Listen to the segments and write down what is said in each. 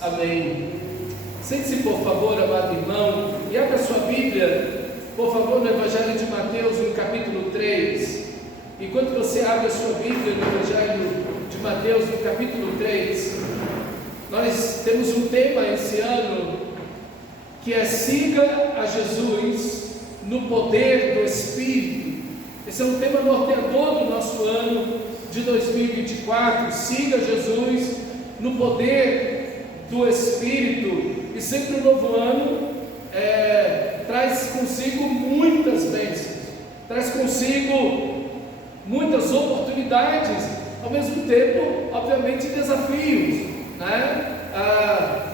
Amém. Sente-se, por favor, amado irmão, e abra sua Bíblia, por favor, no Evangelho de Mateus, no capítulo 3. Enquanto você abre a sua Bíblia no Evangelho de Mateus, no capítulo 3, nós temos um tema esse ano, que é siga a Jesus no poder do Espírito. Esse é um tema norteador do nosso ano de 2024, siga Jesus no poder do Espírito. E sempre o novo ano traz consigo muitas bênçãos, traz consigo muitas oportunidades, ao mesmo tempo, obviamente, desafios, né?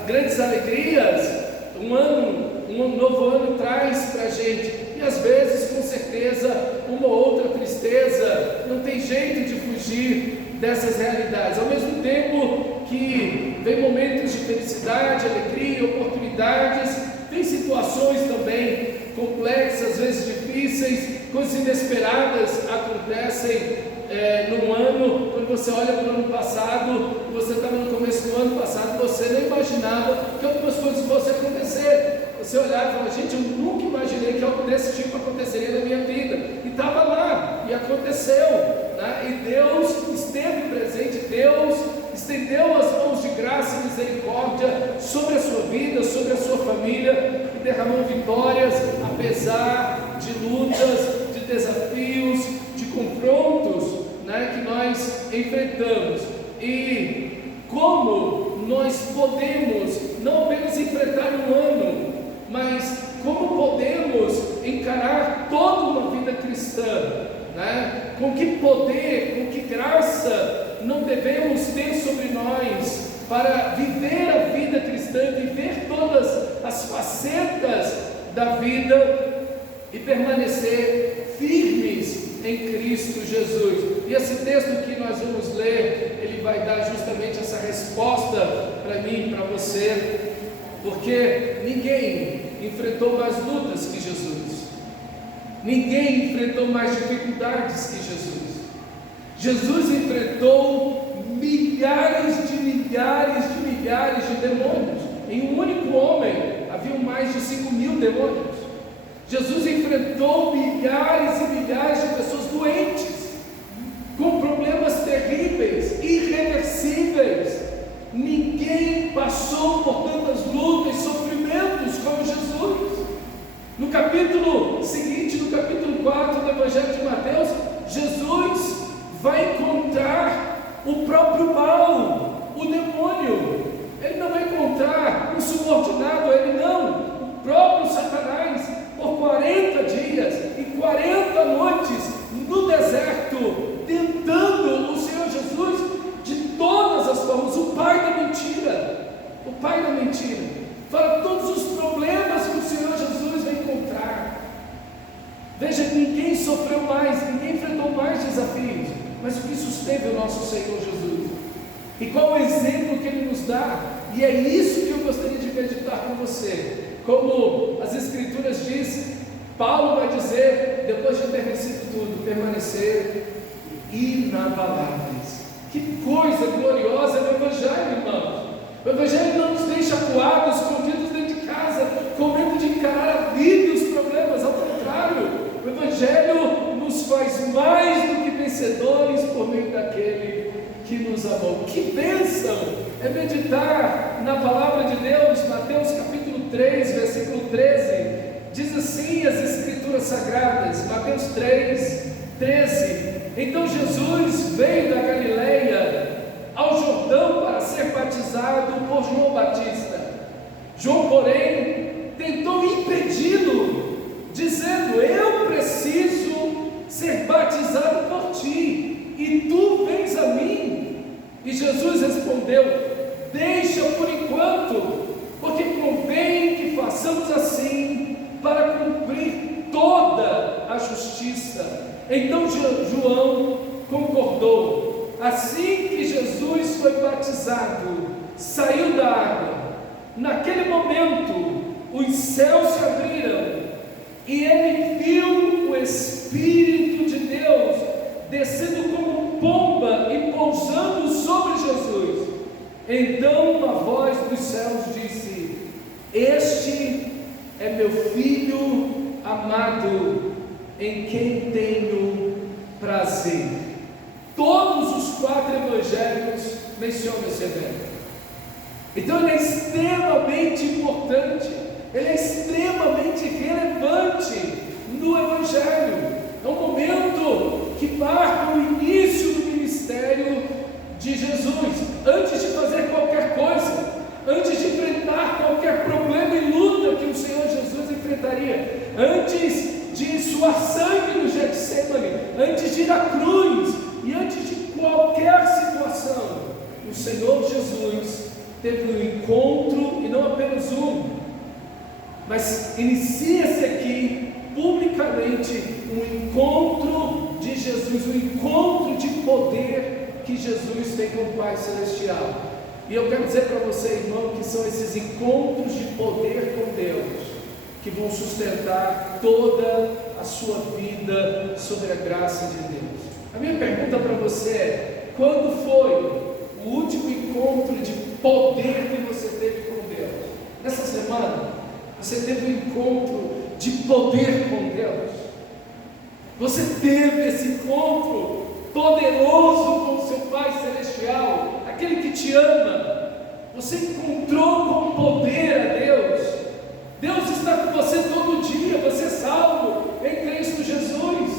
Grandes alegrias. Um novo ano traz para a gente, e às vezes, com certeza, uma ou outra tristeza. Não tem jeito de fugir dessas realidades. Ao mesmo tempo que vem momentos de felicidade, alegria, oportunidades, tem situações também complexas, às vezes difíceis, coisas inesperadas acontecem num ano. Quando você olha para o ano passado, você estava no começo do ano passado, você nem imaginava que algumas coisas fossem acontecer. Você olhava e falava: gente, eu nunca imaginei que algo desse tipo aconteceria na minha vida, e estava lá, e aconteceu, né? E Deus esteve presente, Deus estendeu as mãos de graça e misericórdia sobre a sua vida, sobre a sua família, e derramou vitórias, apesar de lutas, de desafios, de confrontos, né, que nós enfrentamos. E como nós podemos não apenas enfrentar um ano, mas como podemos encarar toda uma vida cristã, né? Com que poder, com que graça não devemos ter sobre nós para viver a vida cristã, viver todas as facetas da vida e permanecer firmes em Cristo Jesus. E esse texto que nós vamos ler, ele vai dar justamente essa resposta para mim e para você, porque ninguém enfrentou mais lutas que Jesus, ninguém enfrentou mais dificuldades que Jesus. Jesus enfrentou milhares de demônios. Em um único homem haviam mais de 5.000 demônios. Jesus enfrentou milhares e milhares de pessoas doentes, com problemas terríveis, irreversíveis. Ninguém passou por tantas lutas e sofrimentos como Jesus. No capítulo seguinte, no capítulo 4 do Evangelho de Mateus, Jesus vai encontrar o próprio mal, o demônio. Ele não vai encontrar um subordinado a ele, não, o próprio Satanás, por 40 dias e 40 noites no deserto, tentando o Senhor Jesus de todas as formas. O pai da mentira, fala todos os problemas que o Senhor Jesus vai encontrar. Veja, ninguém sofreu mais, ninguém enfrentou mais desafios, mas o que susteve o nosso Senhor Jesus? E qual o exemplo que Ele nos dá? E é isso que eu gostaria de meditar com você. Como as Escrituras dizem, Paulo vai dizer, depois de ter vencido tudo, permanecer inabaláveis. Que coisa gloriosa no Evangelho, irmãos. O Evangelho não nos deixa acuados, escondidos dentro de casa, com medo de encarar a vida e os problemas. Ao contrário, o Evangelho nos faz mais do que vencedores por meio daquele que nos amou. Que bênção é meditar na palavra de Deus. Mateus capítulo 3, versículo 13, diz assim as Escrituras Sagradas, Mateus 3, 13: então Jesus veio da Galileia ao Jordão para ser batizado por João Batista. João, porém, tentou impedi-lo, dizendo: eu preciso ser batizado por ti, e tu vens a mim? E Jesus respondeu: deixa por enquanto, porque convém que façamos assim para cumprir toda a justiça. Então João concordou. Assim que Jesus foi batizado, saiu da água. Naquele momento, os céus se abriram e ele viu o Espírito de Deus descendo como pomba e pousando sobre Jesus. Então uma voz dos céus amado, em quem tenho prazer. Todos os 4 evangelhos mencionam esse evento. Então ele é extremamente importante, ele é extremamente relevante no evangelho. É um momento que marca o início do ministério de Jesus. Antes de fazer qualquer coisa, antes de enfrentar qualquer problema e luta que o Senhor Jesus enfrentaria, antes de suar sangue no Getsemane, antes de ir à cruz e antes de qualquer situação, o Senhor Jesus teve um encontro, e não apenas um, mas inicia-se aqui publicamente um encontro de Jesus, um encontro de poder que Jesus tem com o Pai Celestial. E eu quero dizer para você, irmão, que são esses encontros de poder com Deus que vão sustentar toda a sua vida sobre a graça de Deus. A minha pergunta para você é: quando foi o último encontro de poder que você teve com Deus? Nessa semana, você teve um encontro de poder com Deus? Você teve esse encontro poderoso com o seu Pai Celestial, aquele que te ama? Você encontrou com poder a Deus? Deus está com você todo dia, você é salvo em Cristo Jesus,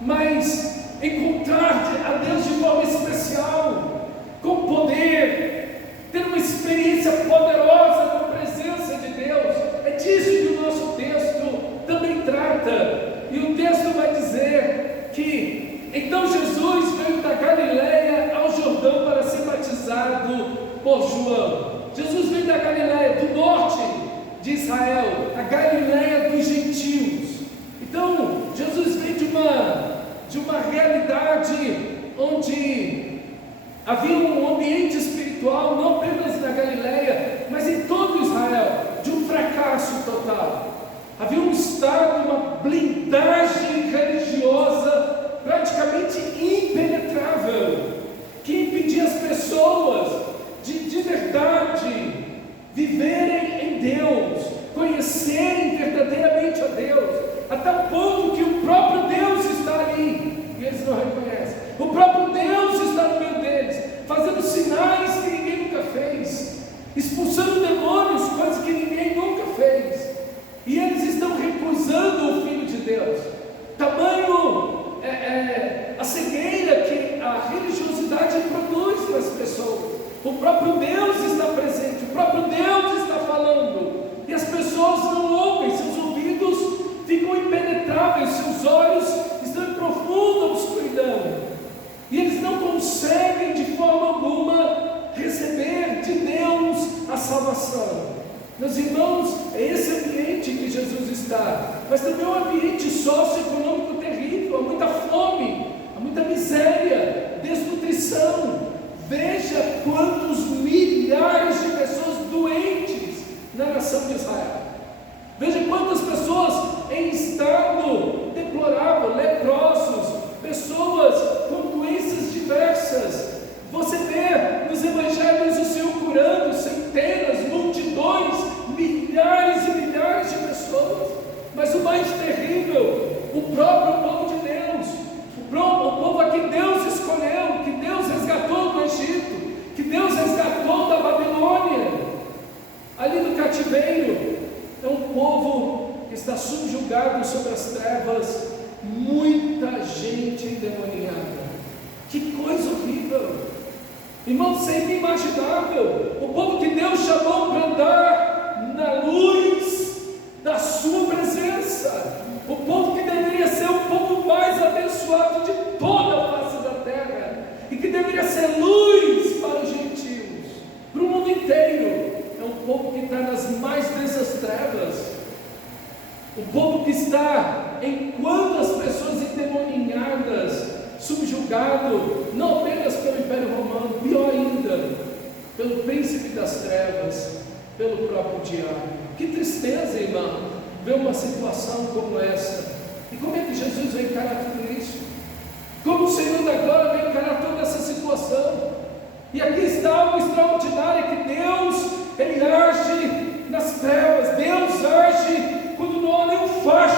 mas encontrar a Deus de forma especial, com poder, ter uma experiência poderosa com a presença de Deus, é disso que o nosso texto também trata. E o texto vai dizer que então Jesus veio da Galileia ao Jordão para ser batizado por João. Jesus veio da Galileia, do norte de Israel, a Galileia dos gentios. Então Jesus veio de uma realidade onde havia um ambiente espiritual, não apenas na Galileia, mas em todo Israel, de um fracasso total. Havia um estado, uma blindagem religiosa praticamente impenetrável, que impedia as pessoas de verdade viverem em Deus, conhecerem verdadeiramente a Deus, a tal ponto que o próprio Deus está ali e eles não reconhecem. O próprio Deus está no meio deles, fazendo sinais que ninguém nunca fez, expulsando demônios, coisas que ninguém nunca fez, e eles estão recusando o Filho de Deus. Tamanho a cegueira que a religiosidade produz nas pessoas. O próprio Deus está presente, o próprio Deus está falando, e as pessoas não ouvem, seus ouvidos ficam impenetráveis, seus olhos estão em profunda obscuridão, e eles não conseguem de forma alguma receber de Deus a salvação. Meus irmãos, é esse ambiente que Jesus está, mas também é um ambiente socioeconômico terrível, há muita fome, há muita miséria, desnutrição. Veja quantos milhares de pessoas doentes na nação de Israel. Veja quantas pessoas em estado deplorável, leprosos, pessoas com doenças diversas. Você vê nos evangelhos o Senhor curando centenas, multidões, milhares e milhares de pessoas. Mas o mais terrível, o próprio povo de Deus, o povo a quem Deus escolheu, que Deus resgatou do Egito, que Deus resgatou da Babilônia, ali no cativeiro, é um povo que está subjugado sobre as trevas, muita gente endemoniada. Que coisa horrível, irmão, isso é inimaginável. O povo que Deus chamou para andar na luz da sua presença, o povo que deveria ser o povo mais abençoado de toda a face da terra, e que deveria ser luz para os gentios, para o mundo inteiro, é um povo que está nas mais densas trevas, o povo que está, enquanto as pessoas endemoninhadas, subjugado, não apenas pelo Império Romano, pior ainda, pelo príncipe das trevas, pelo próprio diabo. Que tristeza, irmão, ver uma situação como essa. E como é que Jesus vai encarar tudo isso? Como o Senhor da glória vai encarar toda essa situação? E aqui está o extraordinário, que Deus, Ele age nas trevas. Deus age quando não há nenhum facho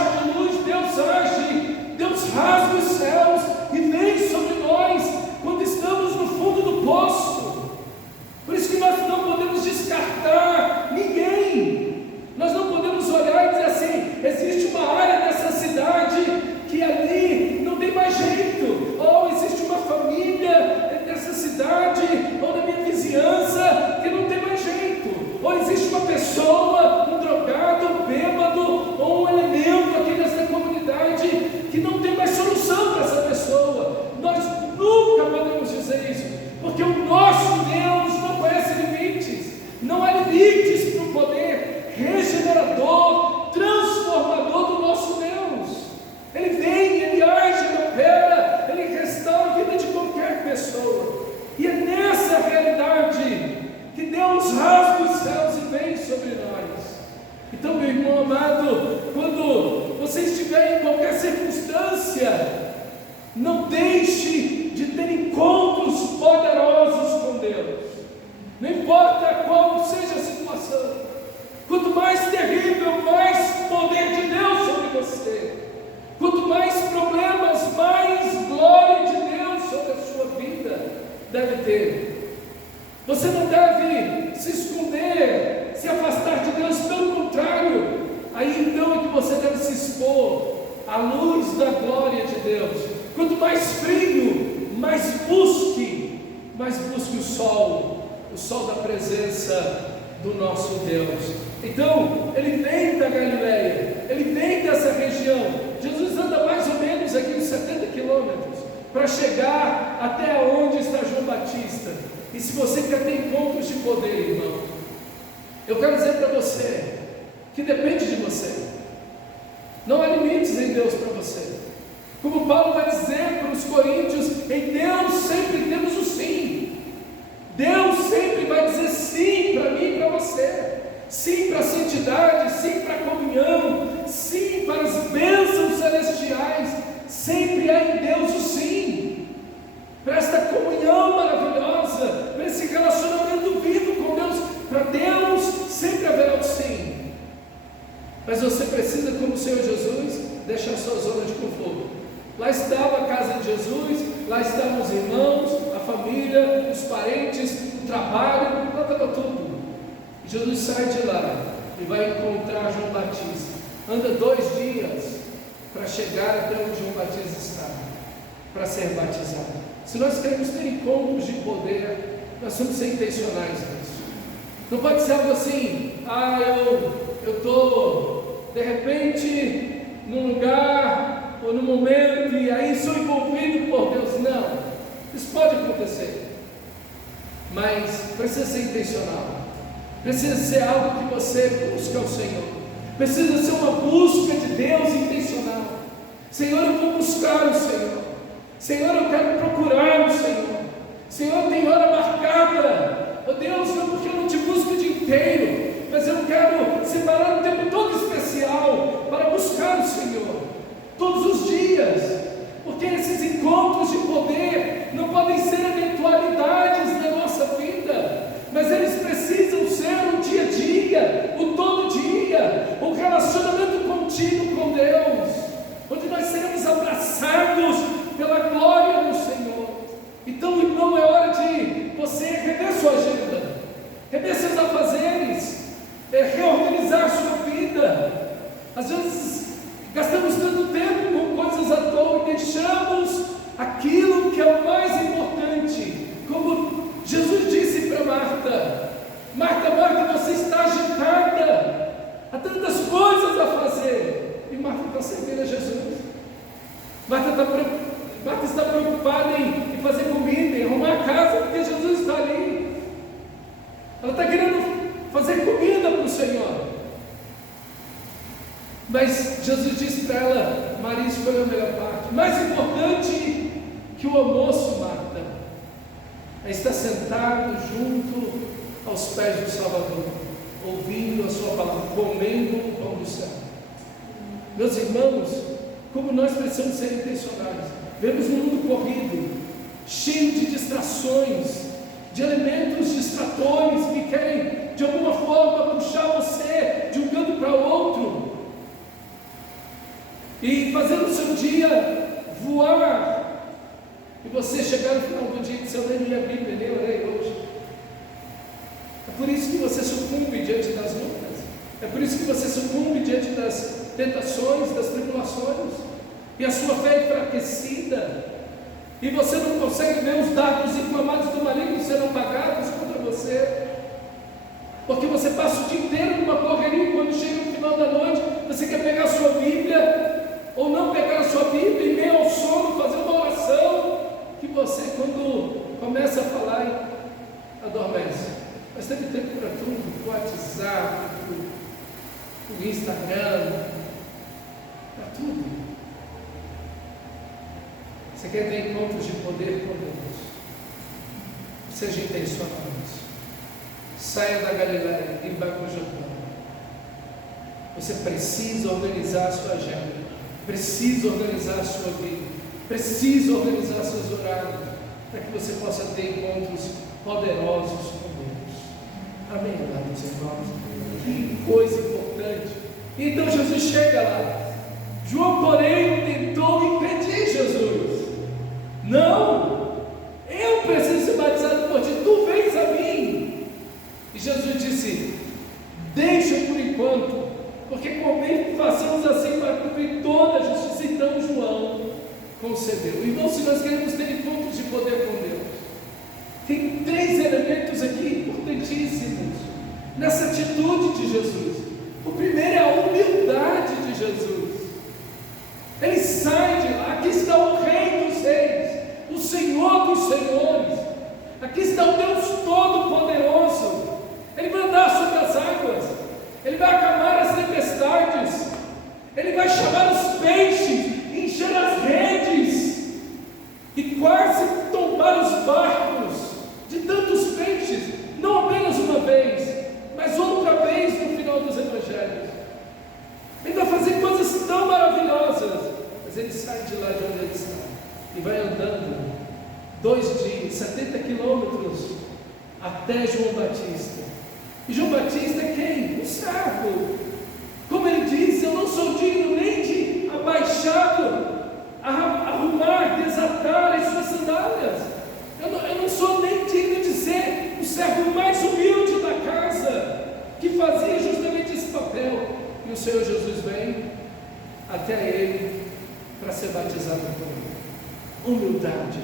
Então, meu irmão amado, quando você estiver em qualquer circunstância, não deixe de ter encontros poderosos com Deus. Não importa qual seja a situação, quanto mais terrível, mais poder de Deus sobre você. Quanto mais problemas, mais glória de Deus sobre a sua vida deve ter. Você não deve se esconder, se afastar de Deus, pelo contrário, aí então é que você deve se expor à luz da glória de Deus. Quanto mais frio, mais busque o sol da presença do nosso Deus. Então, ele vem da Galileia, ele vem dessa região. Jesus anda mais ou menos aqui uns 70 quilômetros para chegar até onde está João Batista. E se você quer ter encontros de poder, irmão, eu quero dizer para você que depende de você. Não há limites em Deus para você. Como Paulo vai dizer para os coríntios, em Deus sempre temos o sim. Deus sempre vai dizer sim para mim e para você. Sim para a santidade, sim para a comunhão, sim para as bênçãos celestiais. Sempre há em Deus o sim. Para esta comunhão maravilhosa, para esse relacionamento vivo com Deus. Para Deus sempre haverá o sim. Mas você precisa, como o Senhor Jesus, deixar a sua zona de conforto. Lá estava a casa de Jesus, lá estavam os irmãos, a família, os parentes, o trabalho, lá estava tudo. E Jesus sai de lá e vai encontrar João Batista. Anda 2 dias para chegar até onde João Batista estava, para ser batizado. Se nós queremos ter encontros de poder, nós temos que ser intencionais nisso. Não pode ser algo assim, eu estou de repente num lugar ou num momento e aí sou envolvido por Deus. Não, isso pode acontecer, mas precisa ser intencional, precisa ser algo que você busca ao Senhor, precisa ser uma busca de Deus intencional. Senhor, eu vou buscar o Senhor. Senhor, eu quero procurar o Senhor. Senhor, tem hora marcada. Oh Deus, não porque eu não te busco o dia inteiro, mas eu quero separar um tempo todo especial para buscar o Senhor todos os dias, porque esses encontros de poder não podem ser eventualidades na nossa vida, mas eles precisam ser o dia a dia, o todo dia, o relacionamento contínuo com Deus, onde nós seremos abraçados pela glória do Senhor. Então, irmão, é hora de você rever sua agenda, rever seus afazeres, reorganizar sua vida. Às vezes gastamos tanto tempo com coisas à toa e deixamos aquilo que é o mais importante. Como Jesus disse para Marta: Marta, Marta, você está agitada, há tantas coisas a fazer. E Marta está servindo a Jesus. Marta está preocupada em fazer comida, em arrumar a casa, porque Jesus está ali. Ela está querendo fazer comida para o Senhor. Mas Jesus disse para ela: Maria escolheu a melhor parte. Mais importante que o almoço, Marta, é estar sentado junto aos pés do Salvador, ouvindo a sua palavra, comendo o pão do céu. Meus irmãos, como nós precisamos ser intencionais. Vemos um mundo corrido, cheio de distrações, de elementos distratores que querem de alguma forma puxar você de um canto para o outro e fazendo o seu dia voar, e você chegar no final do dia e dizer: eu nem li a Bíblia, nem orei hoje. É por isso que você sucumbe diante das lutas, é por isso que você sucumbe diante das tentações, das tribulações, e a sua fé é enfraquecida, e você não consegue ver os dardos inflamados do maligno serão pagados contra você, porque você passa o dia inteiro numa correria, e quando chega no final da noite, você quer pegar a sua Bíblia, ou não pegar a sua Bíblia, e meio ao sono, fazer uma oração, que você, quando começa a falar, adormece. Mas teve tempo para tudo, o WhatsApp, o Instagram, para tudo. Você quer ter encontros de poder com Deus? Seja intencional nisso. Saia da Galileia e vá para o Jordão. Você precisa organizar a sua agenda, precisa organizar a sua vida, precisa organizar seus horários, para que você possa ter encontros poderosos com Deus. Amém, amados irmãos? Que coisa importante. Então Jesus chega lá. João, porém, tentou impedir Jesus. Não, eu preciso ser batizado por ti, tu vens a mim. E Jesus disse: deixa por enquanto, porque convém que façamos assim para cumprir toda a justiça. Então João concedeu. Irmão, se nós queremos ter encontros de poder com Deus, tem 3 elementos aqui importantíssimos nessa atitude de Jesus. O primeiro é a humildade de Jesus. Ele sai de lá. Aqui está o Rei dos Reis, o Senhor dos Senhores. Aqui está o Deus Todo-Poderoso. Ele vai andar sobre as águas, Ele vai acalmar as tempestades, Ele vai chamar os peixes, encher as redes e quase tombar os barcos de tantos peixes, não apenas uma vez, mas outra vez no final dos evangelhos. Ele vai fazer coisas tão maravilhosas, mas ele sai de lá de onde ele está e vai andando 2 dias, 70 quilômetros até João Batista. E João Batista é quem? Um servo. Como ele diz: eu não sou digno nem de abaixado, arrumar, desatar as suas sandálias. Eu não sou nem digno de ser o servo mais humilde da casa, que fazia justamente esse papel. E o Senhor Jesus vem até ele para ser batizado por ele. Humildade.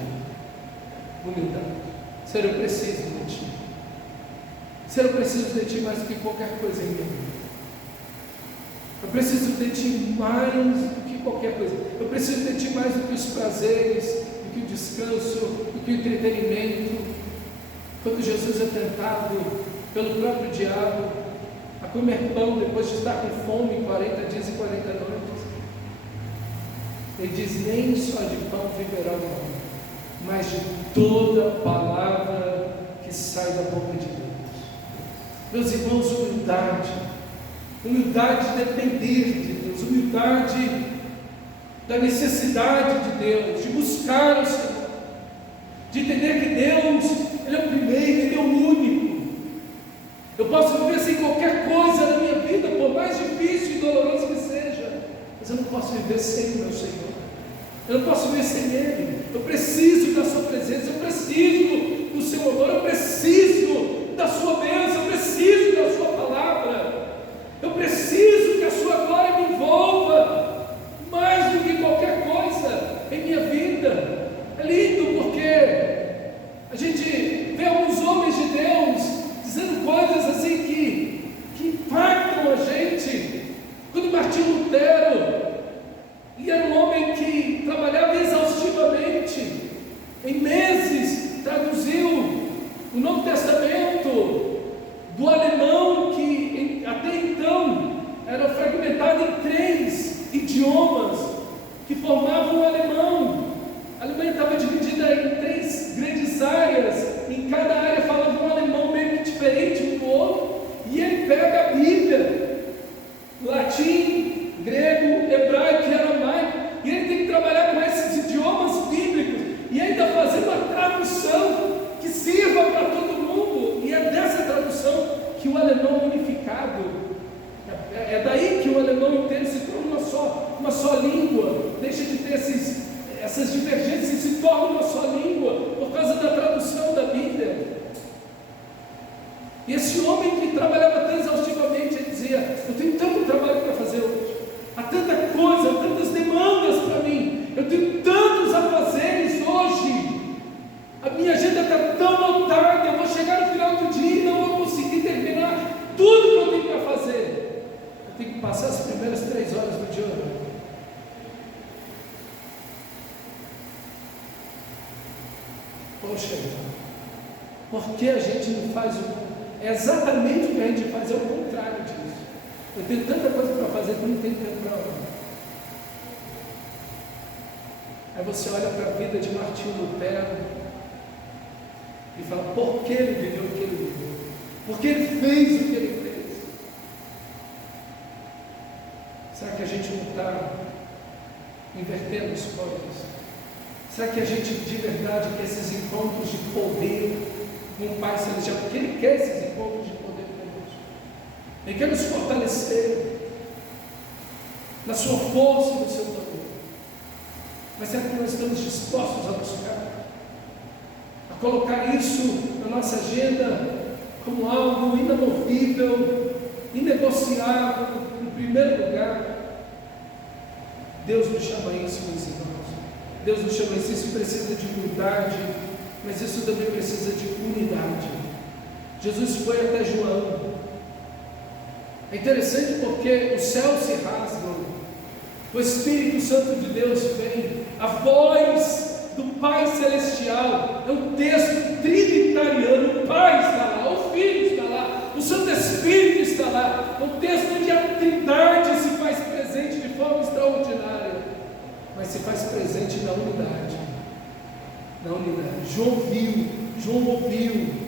Senhor, eu preciso de ti. Senhor, eu preciso de ti mais do que qualquer coisa em minha vida. Eu preciso de ti mais do que qualquer coisa. Eu preciso de ti mais do que os prazeres, do que o descanso, do que o entretenimento. Quando Jesus é tentado pelo próprio diabo a comer pão depois de estar com fome 40 dias e 40 noites, ele diz: nem só de pão viverá o homem, mas de toda palavra que sai da boca de Deus. Meus irmãos, humildade de depender de Deus, humildade da necessidade de Deus, de buscar o Senhor, de entender que Deus, Ele é o primeiro, Ele é o único. Eu posso viver sem qualquer coisa na minha vida, por mais difícil e doloroso que seja, mas eu não posso viver sem o meu Senhor. Eu não posso viver sem Ele. Eu preciso da sua presença, eu preciso do seu amor, eu preciso da sua bênção, eu preciso da sua palavra, eu preciso que a sua glória me envolva mais do que qualquer coisa em minha vida. É lindo porque a gente vê alguns homens de Deus dizendo coisas assim que impactam a gente. Quando Martinho Lutero, e era um homem que trabalhava exaustivamente, em meses traduziu o Novo Testamento do alemão, que até então era fragmentado em 3 idiomas que formavam o alemão. A Alemanha estava dividida em 3 grandes áreas, em cada área falava um alemão meio que diferente um do outro, e ele pega a Bíblia, latim, grego, hebraico e aramaico, e ele tem que trabalhar com esses idiomas bíblicos e ainda fazer uma tradução que sirva para todo mundo. E é dessa tradução que o alemão unificado, é daí que o alemão inteiro se torna uma só língua, deixa de ter essas divergências e se torna uma só língua por causa da tradução da Bíblia. E esse homem que trabalhava tão exaustivamente, ele dizia: eu tenho tanto trabalho para fazer hoje, há tanta coisa, há tantas demandas para mim, eu tenho tantos afazeres hoje, a minha agenda está tão lotada, eu vou chegar no final do dia e não vou conseguir terminar tudo que eu tenho para fazer. Eu tenho que passar as primeiras 3 horas do dia orando. Poxa, por que a gente não faz é exatamente o que a gente faz, é o contrário disso. Eu tenho tanta coisa para fazer que eu não tenho tempo para orar. Aí você olha para a vida de Martinho Lutero e fala: por que ele viveu o que ele viveu? Por que ele fez o que ele fez? está invertendo as coisas? Será que a gente de verdade quer esses encontros de poder com o Pai Celestial? Porque Ele quer esses encontros de poder conosco. Ele quer nos fortalecer na sua força e no seu poder. Mas será que nós estamos dispostos a buscar? A colocar isso na nossa agenda como algo inamovível, inegociável, em primeiro lugar? Deus nos chama a isso, meus irmãos. Deus nos chama a isso. Isso precisa de humildade, mas isso também precisa de unidade. Jesus foi até João. É interessante porque os céus se rasgam, o Espírito Santo de Deus vem, a voz do Pai Celestial, é um texto trinitariano, o Pai está lá, o Filho está lá, o Santo Espírito está lá, um texto onde a Trindade se faz presente de forma extraordinária, mas se faz presente na unidade. Na unidade. João ouviu.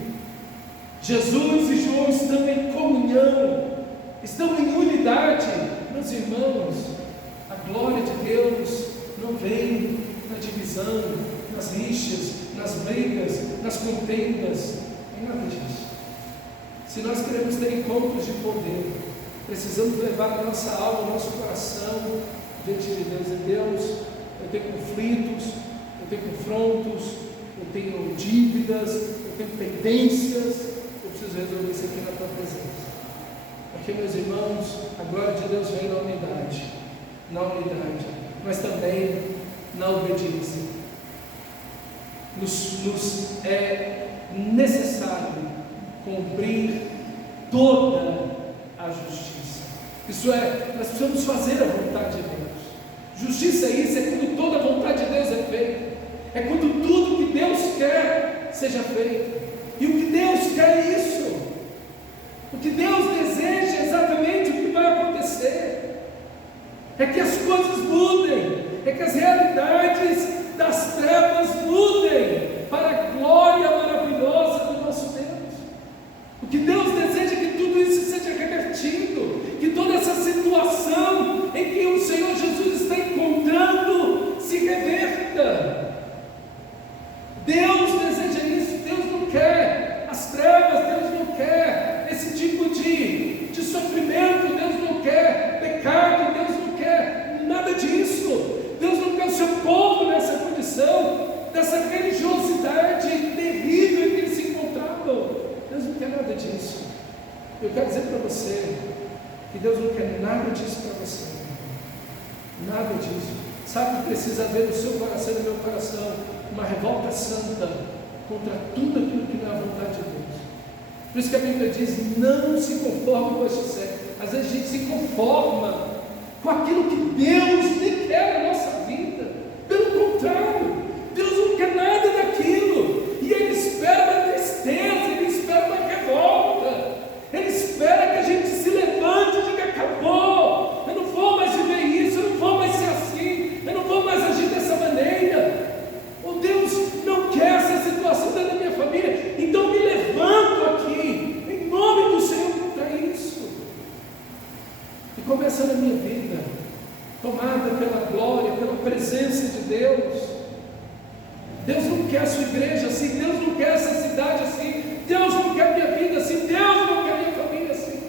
Jesus e João estão em comunhão, estão em unidade. Meus irmãos, a glória de Deus não vem na divisão, nas rixas, nas brigas, nas contendas, nem nada disso. Se nós queremos ter encontros de poder, precisamos levar a nossa alma, o nosso coração diante de Deus. E Deus, eu tenho conflitos, eu tenho confrontos, eu tenho dívidas, eu tenho pendências, eu preciso resolver isso aqui na tua presença. Porque, meus irmãos, a glória de Deus vem na unidade, mas também na obediência. Nos é necessário cumprir toda a justiça. Isso é, nós precisamos fazer a vontade de Deus. Justiça é isso, é quando toda a vontade de Deus é feita, é quando tudo que Deus quer seja feito. E o que Deus quer é isso. O que Deus deseja é exatamente o que vai acontecer. É que as coisas mudem, é que as realidades das trevas mudem para a glória maravilhosa do nosso Deus. O que Deus deseja é que tudo isso seja revertido, que toda essa situação em que o Senhor Jesus está encontrando se reverta. Deus deseja isso. Deus não quer as trevas, Deus não quer esse tipo de sofrimento, Deus não quer pecado, Deus não quer nada disso. Deus não quer o seu povo nessa condição, dessa religiosidade terrível em que eles se encontravam. Deus não quer nada disso. Eu quero dizer para você que Deus não quer nada disso para você. Nada disso. Sabe que precisa haver no seu coração e no meu coração uma revolta santa contra tudo aquilo que não é a vontade de Deus. Por isso que a Bíblia diz: não se conforme com este século. Às vezes a gente se conforma com aquilo que Deus nem quer na nossa vida. Pelo contrário, Deus não quer nada daquilo. E Ele espera uma tristeza, Ele espera uma revolta, Ele espera que a gente se levante e diga: acabou, eu não vou mais viver isso, eu não vou mais ser assim, eu não vou mais agir dessa maneira. Oh, Deus não quer essa situação dentro da minha família, então me levanto aqui, em nome do Senhor, contra isso. E começa na minha vida, tomada pela glória, pela presença de Deus. Deus não quer a sua igreja assim, Deus não quer essa cidade assim, Deus não quer a minha vida assim, Deus não quer a minha família assim.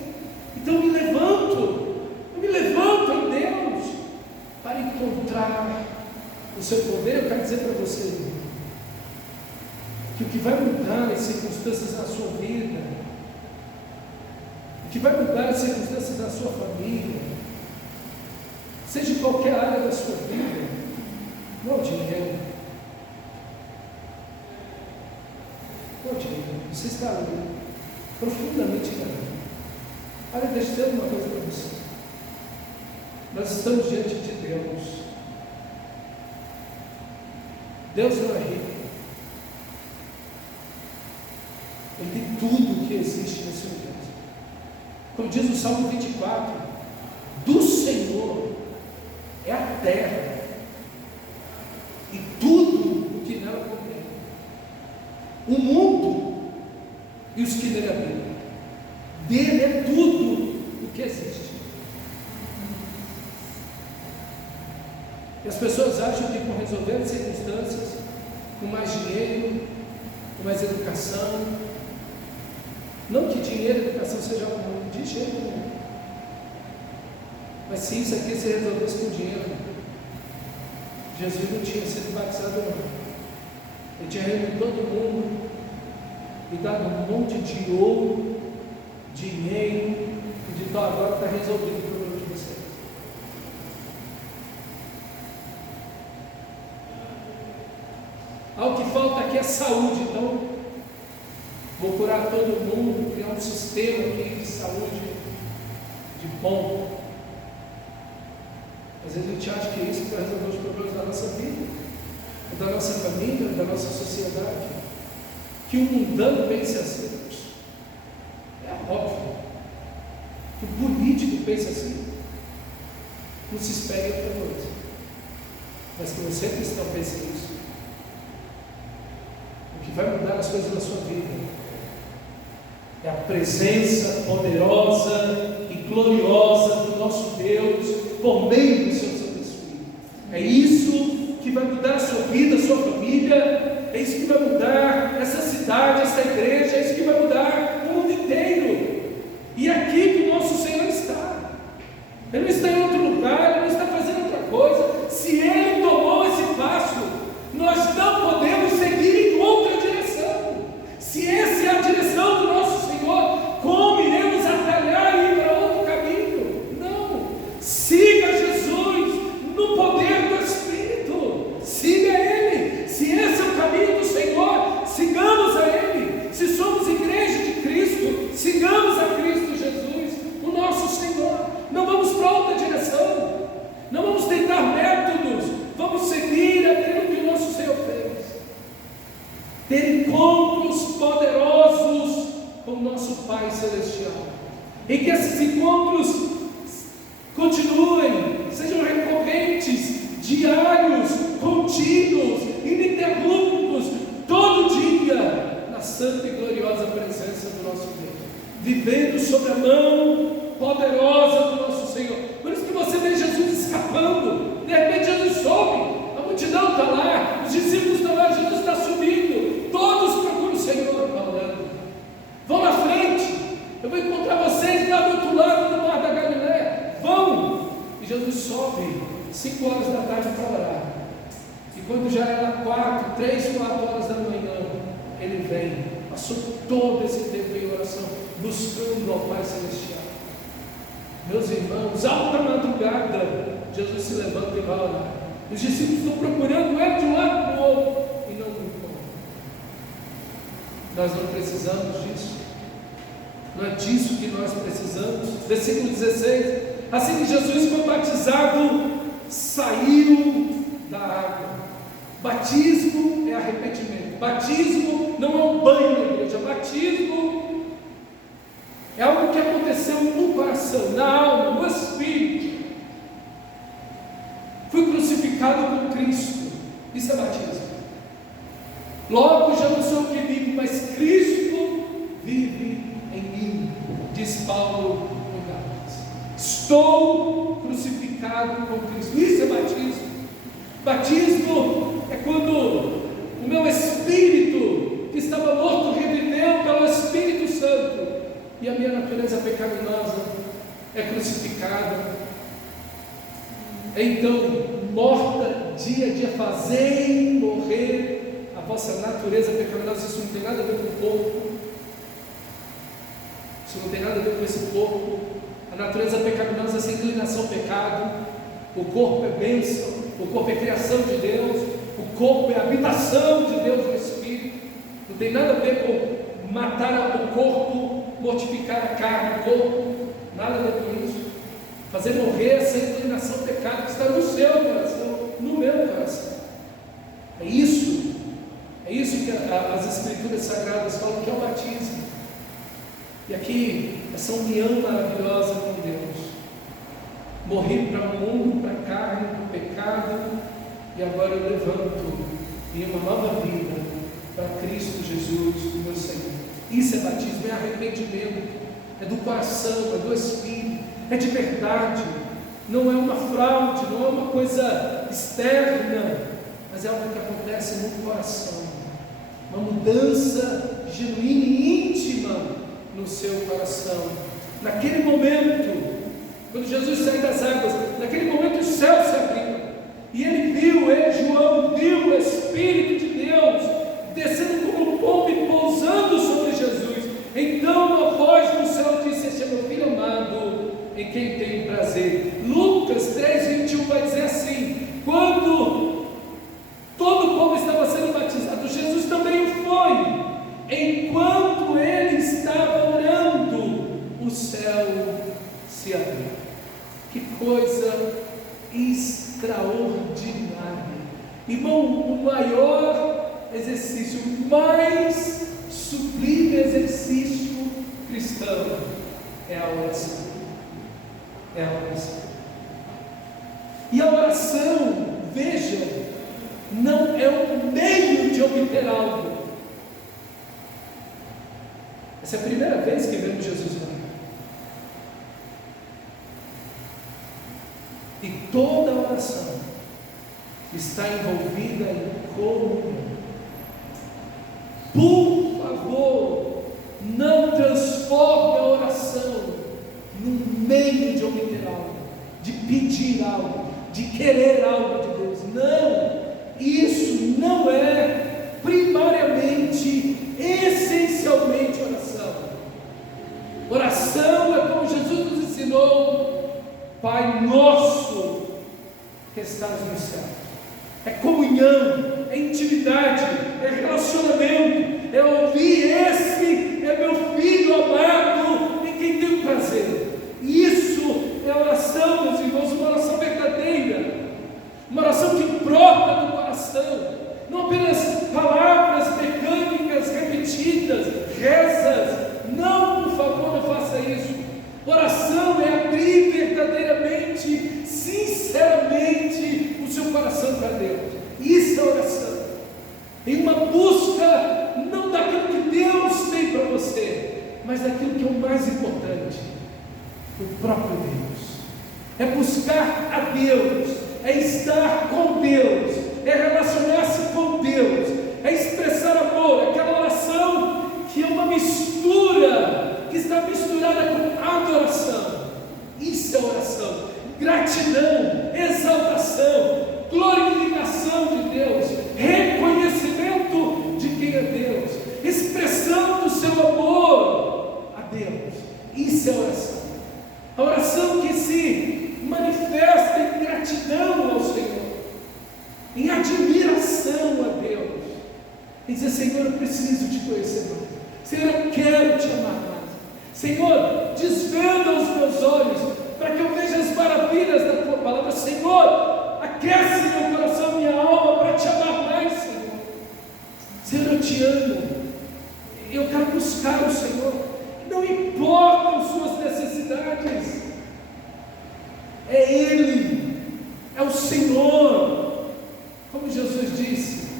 Então eu me levanto em Deus para encontrar o seu poder. Eu quero dizer para você que o que vai mudar as circunstâncias na sua vida, o que vai mudar as circunstâncias na sua família, seja em qualquer área da sua vida, não é o dinheiro. Não é o dinheiro. Você está ali, profundamente enganado. Olha, deixa eu dizer uma coisa para você. Nós estamos diante de Deus. Deus não é rico. Ele tem tudo que existe nesse universo. Como diz o Salmo 24, do Senhor é a terra e tudo o que nela contém, o mundo e os que nele habitam. Dele é tudo o que existe. E as pessoas acham que com resolver as circunstâncias, com mais dinheiro, com mais educação, não que dinheiro e educação seja ruim, de jeito nenhum. Mas se isso aqui se resolvesse com dinheiro, Jesus não tinha sido batizado não. Ele tinha reunido todo mundo e dado um monte de ouro, dinheiro, e dito: agora está resolvido o problema de vocês. Ao que falta aqui é saúde, então vou curar todo mundo, criar um sistema aqui de saúde de bom. Às vezes a gente acha que é isso que vai resolver os problemas da nossa vida, da nossa família, da nossa sociedade. Que o mundano pense assim, é óbvio. Que o político pense assim, não se espere outra coisa. Mas que você, cristão, pense isso. O que vai mudar as coisas na sua vida é a presença poderosa e gloriosa do nosso Deus por meio do seu Santo Espírito. É isso que vai mudar a sua vida, a sua família, é isso que vai mudar essa cidade, essa igreja, é isso que vai mudar o mundo inteiro. E é aqui que o nosso Senhor está. Ele não está em outro lugar, Ele não está fazendo outra coisa. Se Ele tomou esse passo, nós não podemos seguir em outra direção. Se essa é a direção do nosso Senhor, como iremos atalhar e ir para outro caminho? Não. Siga Jesus no poder do Espírito. Siga Ele. Se esse é o caminho do Senhor, sigamos a Ele. Se somos igreja de Cristo, sigamos a Cristo Jesus, o nosso Senhor. Não vamos para outra direção. Não vamos tentar métodos. Vamos seguir aquilo que o nosso Senhor fez. Ter encontros poderosos com o nosso Pai Celestial. E que esses encontros continuem, sejam recorrentes, diários, contínuos, ininterruptos, todo dia, na santa e gloriosa presença do nosso Deus, vivendo sob a mão poderosa do nosso Senhor. Por isso que você vê Jesus escapando, de repente Jesus sobe, a multidão está lá, os discípulos estão lá, Jesus está subindo, todos procuram o Senhor, falando: vão na frente, eu vou encontrar vocês lá do outro lado do mar da Galileia, vão. E Jesus sobe 5 horas da tarde para orar, e quando já era 3, 4 horas da manhã, ele vem, passou todo esse tempo em oração, buscando ao Pai Celestial. Meus irmãos, alta madrugada, Jesus se levanta e vai orar. Os discípulos estão procurando ele de um lado para o outro e não o encontram. Nós não precisamos disso. Não é disso que nós precisamos. Versículo 16: assim que Jesus foi batizado, saiu da água. Batismo é arrependimento. Batismo não é um banho na igreja. Batismo é algo que aconteceu no coração, na alma, no espírito. Fui crucificado com Cristo. Isso é batismo. Logo já não sou o que vive, mas Cristo vive em mim, diz Paulo no Gálatas. Estou crucificado com Cristo. Isso é batismo. Batismo é quando o meu espírito, que estava morto, reviveu pelo Espírito Santo, e a minha natureza pecaminosa é crucificada. Então, morta dia a dia, fazei morrer a vossa natureza pecaminosa. Isso não tem nada a ver com o corpo, isso não tem nada a ver com esse corpo. A natureza pecaminosa é essa inclinação ao pecado. O corpo é bênção, o corpo é criação de Deus, o corpo é habitação de Deus no Espírito. Não tem nada a ver com matar o corpo, mortificar a carne, o corpo, nada a ver com isso. Fazer morrer essa inclinação ao pecado que está no seu coração, no meu coração. É isso que as Escrituras Sagradas falam que é o batismo. E aqui, essa união maravilhosa com Deus. Morri para o mundo, para a carne, para o pecado, e agora eu levanto em uma nova vida para Cristo Jesus, o meu Senhor. Isso é batismo, é arrependimento, é do coração, é do Espírito, é de verdade. não é uma fraude, não é uma coisa externa, mas é algo que acontece no coração, uma mudança genuína e íntima no seu coração. Naquele momento, quando Jesus saiu das águas, naquele momento os céus se abriram, e João viu o Espírito de Deus descendo como pomba e pousando sobre Jesus. Então uma voz do céu disse: este é meu filho amado, em quem tenho prazer. Lucas 3:21 vai dizer assim: quando todo o povo estava sendo batizado, Jesus também o foi. Enquanto ele estava orando, o céu se abriu. Que coisa extraordinária! Irmão, o maior exercício, o mais sublime exercício cristão é a oração. É a oração. E a oração, veja, não é um meio de obter algo. Essa é a primeira vez que vemos Jesus orar. E toda a oração está envolvida em comunhão. Por favor, não transforme a oração num meio de obter algo, de pedir algo, de querer algo de Deus. Não, isso não é primariamente, essencialmente oração. Oração é como Jesus nos ensinou: Pai nosso que estás no céu. É comunhão, é intimidade, é relacionamento, é ouvir: esse é meu filho amado em quem tenho prazer. Isso é oração, meus irmãos, uma oração verdadeira, uma oração que brota do coração, não apenas palavras mecânicas repetidas, rezas. Não, por favor, não faça isso. Oração é abrir verdadeiramente, sinceramente o seu coração para Deus. Isso é oração. Em uma busca não daquilo que Deus tem para você, mas daquilo que é o mais importante, o próprio Deus. É buscar a Deus, é estar com Deus, é relacionar-se com Deus, é expressar amor. Aquela oração que é uma mistura, que está misturada com adoração. Isso é oração. Gratidão, exaltação, glorificação de Deus, reconhecimento de quem é Deus, expressão do seu amor a Deus. Isso é oração. A oração que se manifesta em gratidão ao Senhor, em admiração a Deus, e dizer: Senhor, eu preciso te conhecer mais. Senhor, eu quero te amar mais. Senhor, desvenda os meus olhos para que eu veja as maravilhas da tua palavra. Senhor, aquece meu coração, minha alma, para te amar mais, Senhor. Senhor, eu te amo. Eu quero buscar o Senhor. Não importam suas necessidades. É Ele, é o Senhor. Como Jesus disse: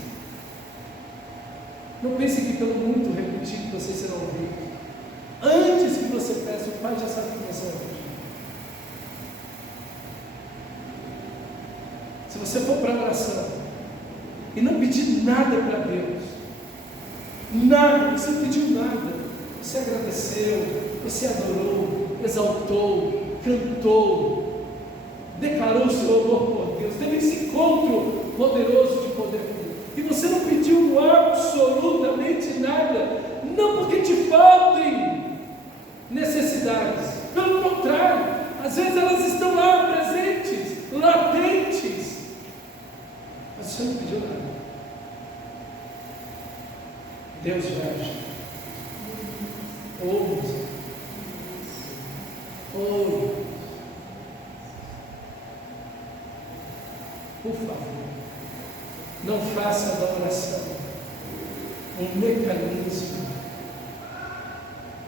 não pense que pelo muito repetir que vocês serão ouvidos. Antes que você peça, o Pai já sabe que você vai pedir. Se você for para a oração e não pedir nada para Deus, nada, você não pediu nada, você agradeceu, você adorou, exaltou, cantou, declarou o seu amor por Deus, teve esse encontro poderoso de poder com Deus, e você não pediu absolutamente nada, não porque te faltem necessidades, pelo contrário, às vezes elas estão lá presentes, latentes, mas você não pediu nada. Deus vai agir. Ouve. Por favor, não faça da oração um mecanismo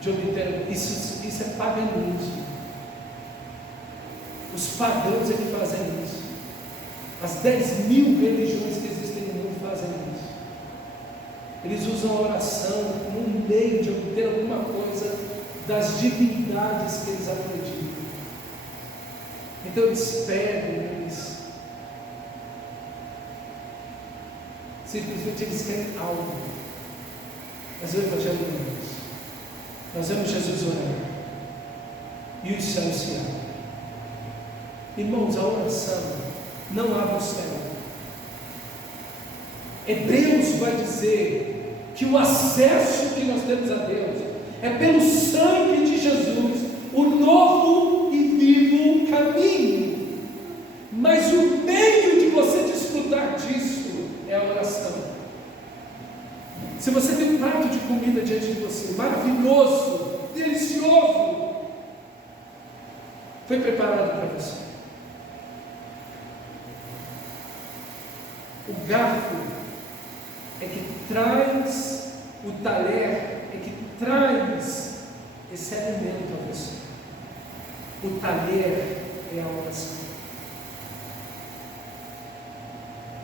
de obter. Isso é paganismo. Os pagãos é que fazem isso. As 10.000 religiões que existem no mundo fazem isso. Eles usam a oração como um meio de obter alguma coisa das divindades que eles acreditam. Então eles pedem, simplesmente eles querem algo. Mas o Evangelho não é isso. Nós vemos Jesus orar e os céus se abrem. Irmãos, a oração não abre o céu. Deus vai dizer que o acesso que nós temos a Deus é pelo sangue de Jesus, o novo e vivo caminho. Mas o meio de você desfrutar disso é a oração. Se você tem um prato de comida diante de você, maravilhoso, delicioso, foi preparado para você. O garfo é que traz, o talher é que traz esse alimento a você. O talher é a oração.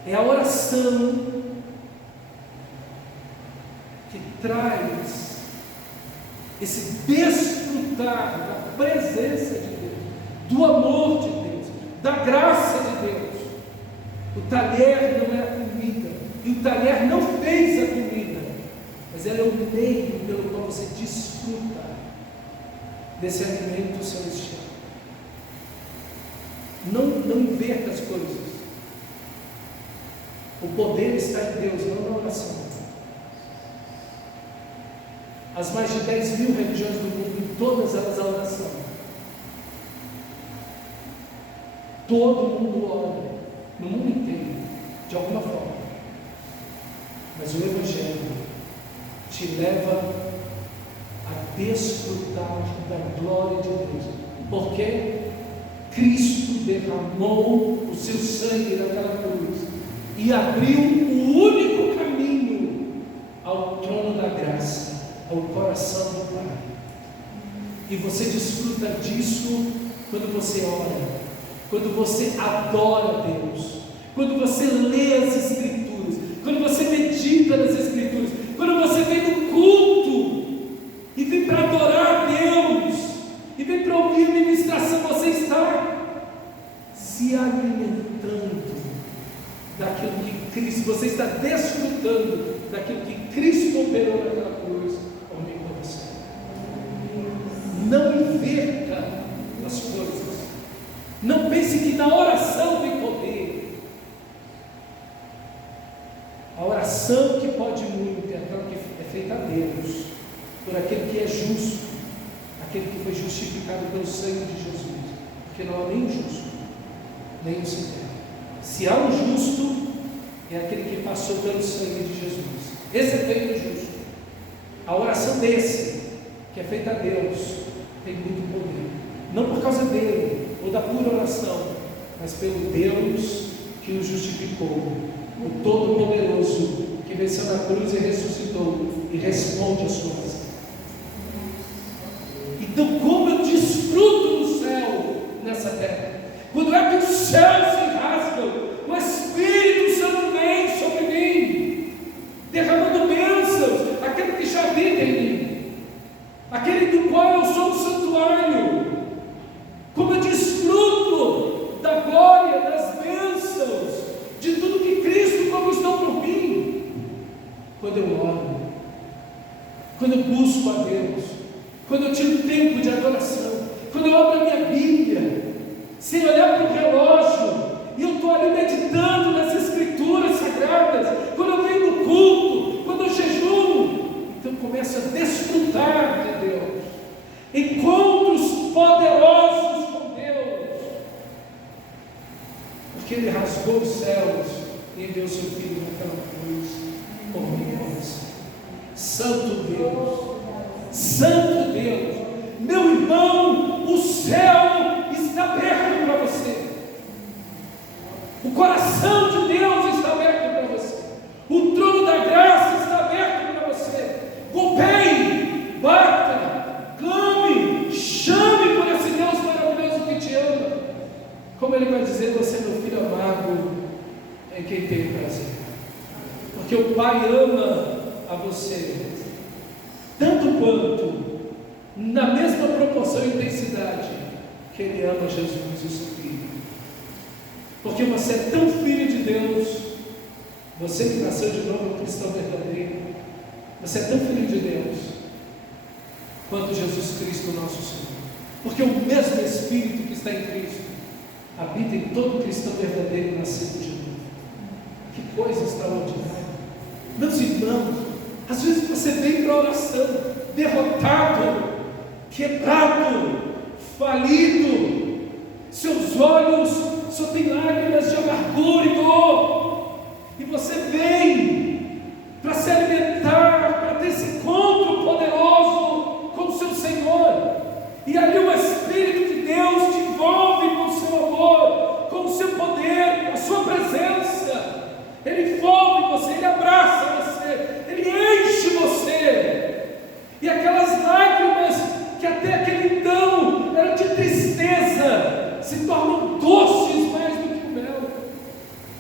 É a oração que traz esse desfrutar da presença de Deus, do amor de Deus, da graça de Deus. O talher não é a comida, e o talher não fez a comida, mas ela é o meio pelo qual você desfruta desse alimento celestial. Não inverta as coisas. O poder está em Deus, não na oração. As mais de 10 mil religiões do mundo, em todas elas a oração. Todo mundo ora, no mundo inteiro, de alguma forma. Mas o Evangelho te leva a desfrutar da glória de Deus. Porque Cristo derramou o seu sangue naquela cruz e abriu o único caminho ao trono da graça, ao coração do Pai. E você desfruta disso quando você ora, quando você adora a Deus, quando você lê as Escrituras, quando você medita nas Escrituras, quando você vem no culto e vem para adorar a Deus e vem para ouvir a ministração, você está se alimentando daquilo que Cristo, você está desfrutando daquilo que Cristo operou naquela cruz ao meio de você. Não inverta as coisas. Não pense que na oração tem poder. A oração que pode muito é aquela que é feita a Deus, por aquele que é justo, aquele que foi justificado pelo sangue de Jesus, porque não há nem o justo, nem o sincero. Se há um justo, é aquele que passou pelo sangue de Jesus. Esse é feito justo. A oração desse, que é feita a Deus, tem muito poder. Não por causa dele, ou da pura oração, mas pelo Deus que o justificou, o Todo-Poderoso, que venceu na cruz e ressuscitou, e responde a sua oração. Então, como eu desfruto do céu nessa terra? Quando é que os céus se rasgam, o Espírito Santo vem sobre mim, derramando bênçãos, aquele que já habita em mim, aquele do qual eu sou o santuário. Como eu desfruto da glória, das bênçãos, de tudo que Cristo conquistou por mim, quando eu oro, quando eu busco a Deus, quando eu tiro tempo de adoração, quando eu abro a minha Bíblia, sem olhar para o relógio, e eu estou ali meditando nas Escrituras Sagradas, quando eu venho no culto, quando eu jejuno, então eu começo a desfrutar de Deus, encontros poderosos com Deus, porque Ele rasgou os céus e enviou seu Filho naquela cruz por mim e por você. Santo Deus, meu irmão, o céu está aberto para você. O coração de Deus está aberto para você. O trono da graça está aberto para você. Golpeie, bata, clame, chame por esse Deus maravilhoso que te ama. Como Ele vai dizer, você, meu filho amado, é quem tem prazer. Porque o Pai ama a você, tanto quanto, na mesma proporção e intensidade, que Ele ama Jesus, o seu Filho. porque você é tão filho de Deus. Você que nasceu de novo é um cristão verdadeiro. Você é tão filho de Deus quanto Jesus Cristo, nosso Senhor. Porque o mesmo Espírito que está em Cristo habita em todo cristão verdadeiro nascido de novo. Que coisa extraordinária. Meus irmãos, às vezes você vem para a oração derrotado, quebrado, falido, seus olhos só têm lágrimas de amargura e dor, e você vem para se alimentar, para ter esse encontro poderoso com o seu Senhor, e ali o Espírito de Deus te envolve com o seu amor, com o seu poder, com a sua presença. Ele envolve você, Ele abraça você, Ele enche você, e aquelas lágrimas que até aquele então eram de tristeza, se tornam doces mais do que o mel,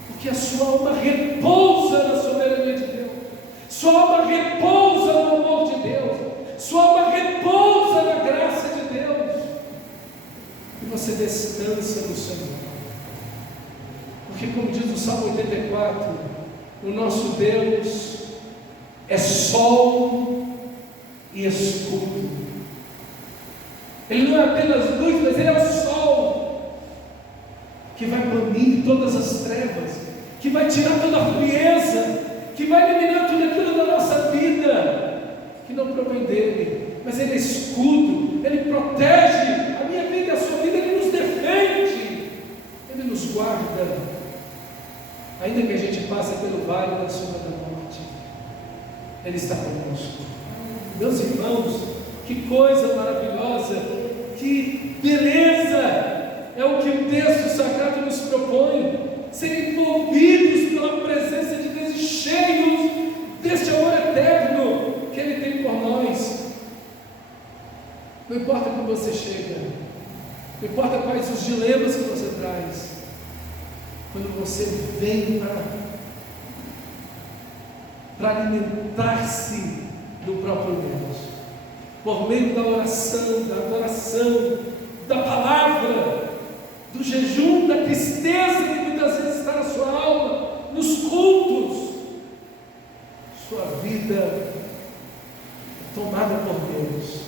porque a sua alma repousa na soberania de Deus, sua alma repousa no amor de Deus, sua alma repousa na graça de Deus, e você descansa no Senhor. Porque, como diz o Salmo 84, o nosso Deus é sol e escudo. Ele não é apenas luz, mas Ele é o sol que vai banir todas as trevas, que vai tirar toda a frieza, que vai eliminar tudo aquilo da nossa vida que não provém dEle. Mas Ele é escudo, Ele protege a minha vida e a sua vida, Ele nos defende, Ele nos guarda. Ainda que a gente passe pelo vale da sombra da morte, Ele está conosco. Meus irmãos, que coisa maravilhosa, que beleza é o que o texto sagrado nos propõe, ser envolvidos pela presença de Deus e cheios deste amor eterno que Ele tem por nós. Não importa como você chega, não importa quais os dilemas que você traz, quando você vem para alimentar-se do próprio Deus, por meio da oração, da adoração, da palavra, do jejum, da tristeza que muitas vezes está na sua alma, nos cultos, sua vida é tomada por Deus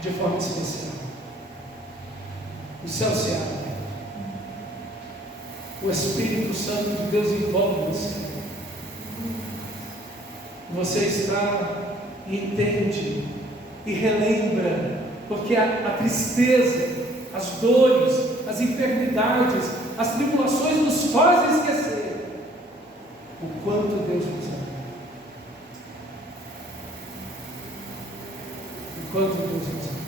de forma especial. O céu se abre, o Espírito Santo de Deus envolve você. Você está e entende e relembra, porque a tristeza, as dores, as enfermidades, as tribulações nos fazem esquecer o quanto Deus nos ama, o quanto Deus nos ama.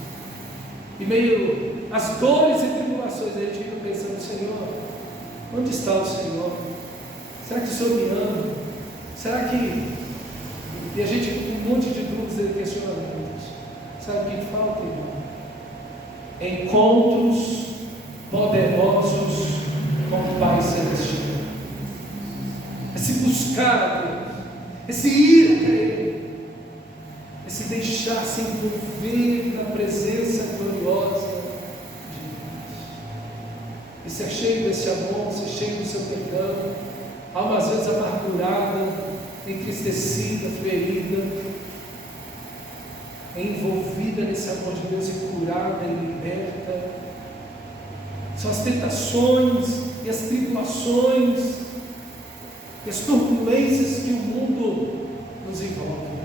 E meio às dores e tribulações, a gente fica pensando: Senhor, onde está o Senhor? Será que o Senhor me ama? Será que... E a gente com um monte de dúvidas e questionamentos. Sabe o que falta, irmão? Encontros poderosos com o Pai Celestial. Esse buscar a Deus, esse ir até Ele, esse deixar-se envolver na presença gloriosa de Deus. E ser cheio desse amor, ser cheio do seu perdão, alma às vezes amargurada, entristecida, ferida, envolvida nesse amor de Deus e curada e liberta. São as tentações e as tribulações e as turbulências que o mundo nos envolve.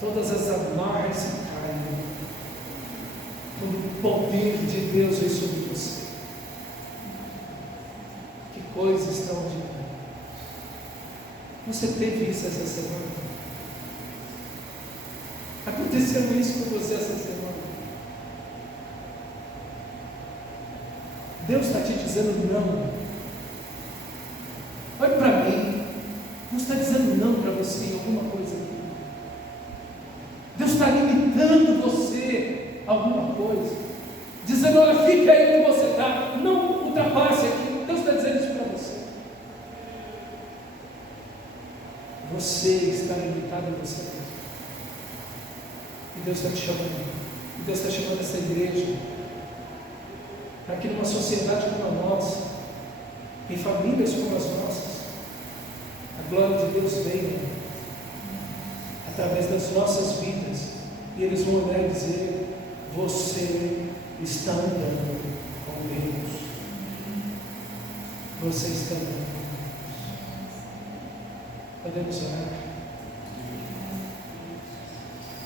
Todas as amarras se caem quando o poder de Deus vem sobre você. Que coisa extraordinária. Você teve isso essa semana? Aconteceu isso com você essa semana? Deus está te dizendo não. Olhe para mim. Deus está dizendo não para você em alguma coisa aqui. Deus está limitando você a alguma coisa, dizendo: olha, fica aí onde você está, não ultrapasse aqui. Deus está dizendo isso para você. Você está limitado a você mesmo. E Deus está te chamando. E Deus está chamando essa igreja para que numa sociedade como a nossa, em famílias como as nossas, a glória de Deus venha através das nossas vidas, e eles vão olhar e dizer: você está andando com Deus. Você está andando com Deus. Podemos orar?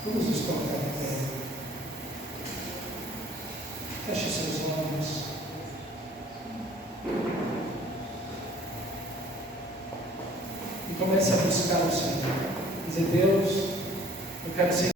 Vamos nos colocar em pé. Feche seus olhos. E comece a buscar o Senhor. Dizer: Deus, eu quero ser